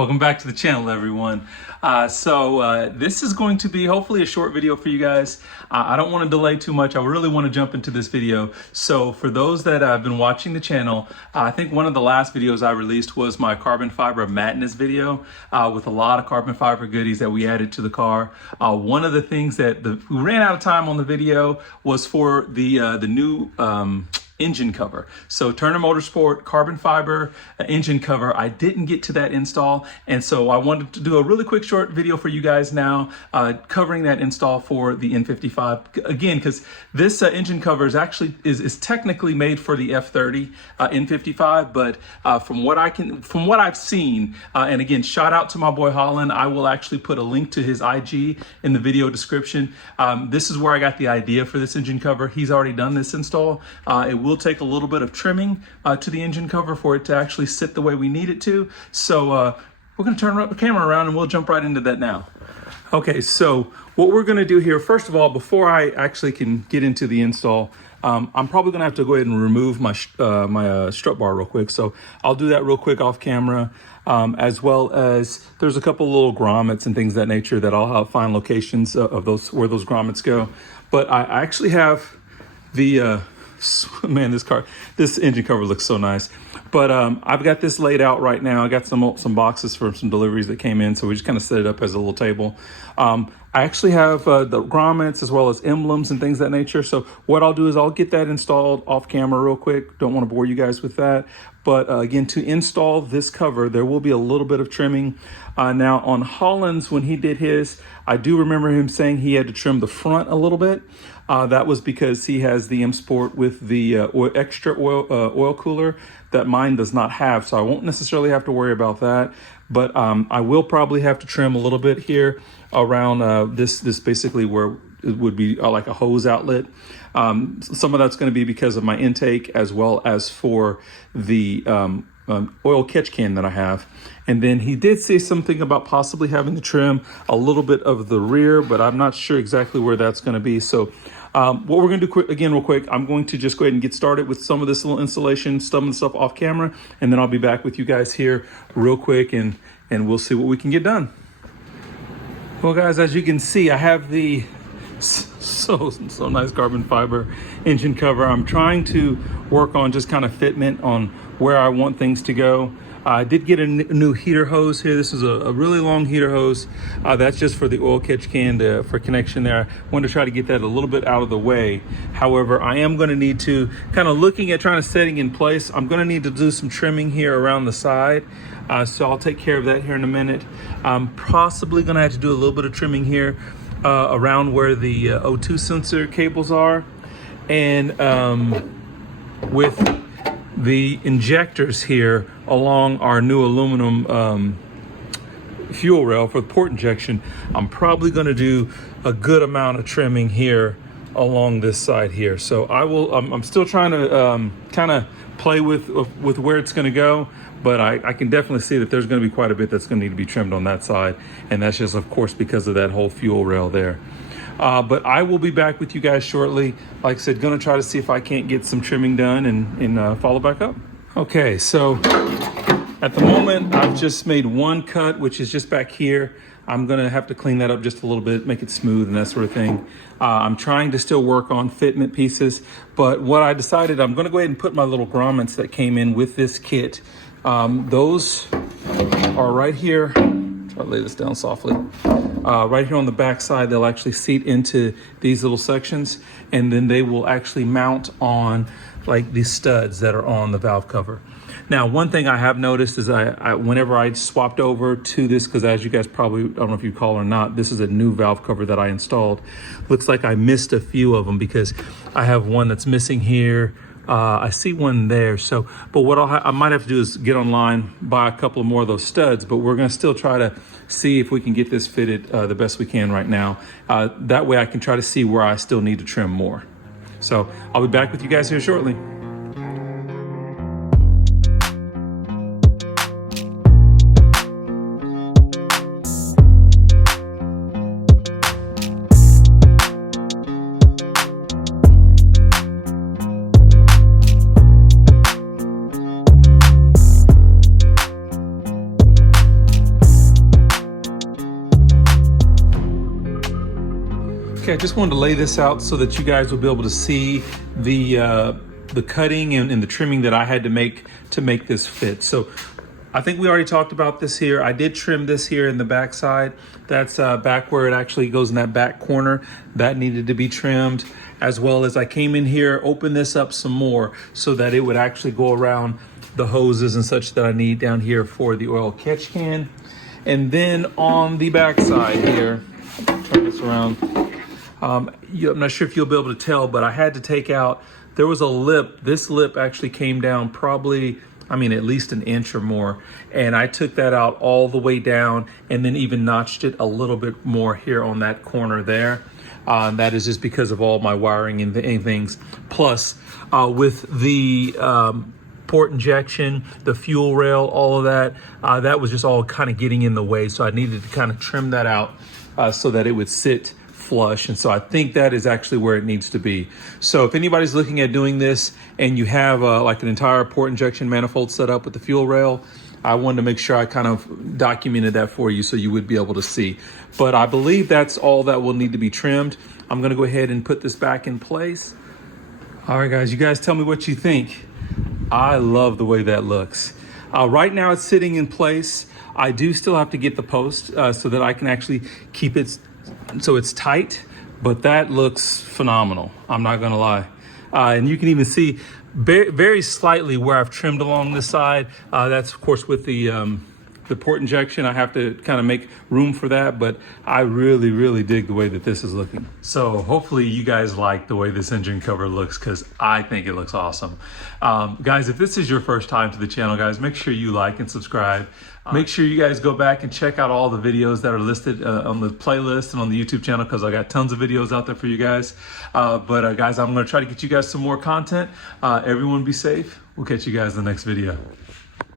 Welcome back to the channel, everyone. This is going to be hopefully a short video for you guys. I don't want to delay too much. I really want to jump into this video. So for those that have been watching the channel, I think one of the last videos I released was my carbon fiber madness video with a lot of carbon fiber goodies that we added to the car. One of the things that we ran out of time on the video was for the new engine cover. So Turner Motorsport carbon fiber engine cover. I didn't get to that install, and so I wanted to do a really quick short video for you guys now covering that install for the N55. Again, because this engine cover is actually is technically made for the F30 N55, but from what I've seen, and again, shout out to my boy Holland. I will actually put a link to his IG in the video description. This is where I got the idea for this engine cover. He's already done this install. It will take a little bit of trimming to the engine cover for it to actually sit the way we need it to. So we're going to turn the camera around and we'll jump right into that now. Okay, so what we're going to do here, first of all, before I actually can get into the install, I'm probably going to have to go ahead and remove my strut bar real quick. So I'll do that real quick off camera, as well as there's a couple little grommets and things of that nature that I'll find locations of those where those grommets go. But I actually have the man, this engine cover looks so nice. But I've got this laid out right now. I got some boxes for some deliveries that came in, so we just kind of set it up as a little table. I actually have the grommets as well as emblems and things of that nature. So what I'll do is I'll get that installed off camera real quick. Don't want to bore you guys with that. But again, to install this cover, there will be a little bit of trimming. Now on Holland's, when he did his, I do remember him saying he had to trim the front a little bit. That was because he has the M Sport with the extra oil cooler that mine does not have. So I won't necessarily have to worry about that. But I will probably have to trim a little bit here around this basically where it would be like a hose outlet. Some of that's going to be because of my intake as well as for the oil catch can that I have. And then he did say something about possibly having to trim a little bit of the rear, but I'm not sure exactly where that's going to be. So what we're going to do again real quick, I'm going to just go ahead and get started with some of this little installation, some of the stuff off camera, and then I'll be back with you guys here real quick and we'll see what we can get done. Well guys, as you can see, I have the so nice carbon fiber engine cover. I'm trying to work on just kind of fitment on where I want things to go. I did get a new heater hose here. This is a really long heater hose. That's just for the oil catch can for connection there. I wanted to try to get that a little bit out of the way. However, I am going to need to kind of looking at trying to setting in place. I'm going to need to do some trimming here around the side. So I'll take care of that here in a minute. I'm possibly going to have to do a little bit of trimming here around where the O2 sensor cables are, and with the injectors here along our new aluminum fuel rail for the port injection. I'm probably going to do a good amount of trimming here along this side here. So I'm still trying to kind of play with where it's going to go, but I can definitely see that there's going to be quite a bit that's going to need to be trimmed on that side, and that's just of course because of that whole fuel rail there. But I will be back with you guys shortly. Like I said, gonna try to see if I can't get some trimming done and follow back up. Okay, so at the moment I've just made one cut, which is just back here. I'm gonna have to clean that up just a little bit, make it smooth and that sort of thing. I'm trying to still work on fitment pieces, but what I decided, I'm gonna go ahead and put my little grommets that came in with this kit. Those are right here. Try to lay this down softly. Right here on the back side, they'll actually seat into these little sections, and then they will actually mount on like these studs that are on the valve cover. Now, one thing I have noticed is whenever I swapped over to this, because as you guys probably, I don't know if you call or not, this is a new valve cover that I installed. Looks like I missed a few of them because I have one that's missing here. I see one there. So, but what I might have to do is get online, buy a couple more of those studs, but we're going to still try to see if we can get this fitted the best we can right now. That way I can try to see where I still need to trim more. So I'll be back with you guys here shortly. Okay, I just wanted to lay this out so that you guys will be able to see the cutting and the trimming that I had to make this fit. So I think we already talked about this here. I did trim this here in the back side. That's back where it actually goes in that back corner. That needed to be trimmed, as well as I came in here, opened this up some more so that it would actually go around the hoses and such that I need down here for the oil catch can. And then on the back side here, turn this around. I'm not sure if you'll be able to tell, but I had to take out, there was a lip. This lip actually came down probably, I mean, at least an inch or more. And I took that out all the way down and then even notched it a little bit more here on that corner there. That is just because of all my wiring and things. Plus, with the port injection, the fuel rail, all of that, that was just all kind of getting in the way. So I needed to kind of trim that out so that it would sit flush. And so I think that is actually where it needs to be. So if anybody's looking at doing this and you have like an entire port injection manifold set up with the fuel rail, I wanted to make sure I kind of documented that for you so you would be able to see. But I believe that's all that will need to be trimmed. I'm going to go ahead and put this back in place. All right, guys, you guys tell me what you think. I love the way that looks. Right now it's sitting in place. I do still have to get the post so that I can actually keep it so it's tight, but that looks phenomenal. I'm not gonna lie. And you can even see very, very slightly where I've trimmed along this side. That's of course with the port injection. I have to kind of make room for that, but I really, really dig the way that this is looking. So hopefully you guys like the way this engine cover looks, because I think it looks awesome. Guys, if this is your first time to the channel, guys, make sure you like and subscribe. Make sure you guys go back and check out all the videos that are listed on the playlist and on the YouTube channel, because I got tons of videos out there for you guys. Guys, I'm gonna try to get you guys some more content. Everyone be safe. We'll catch you guys in the next video.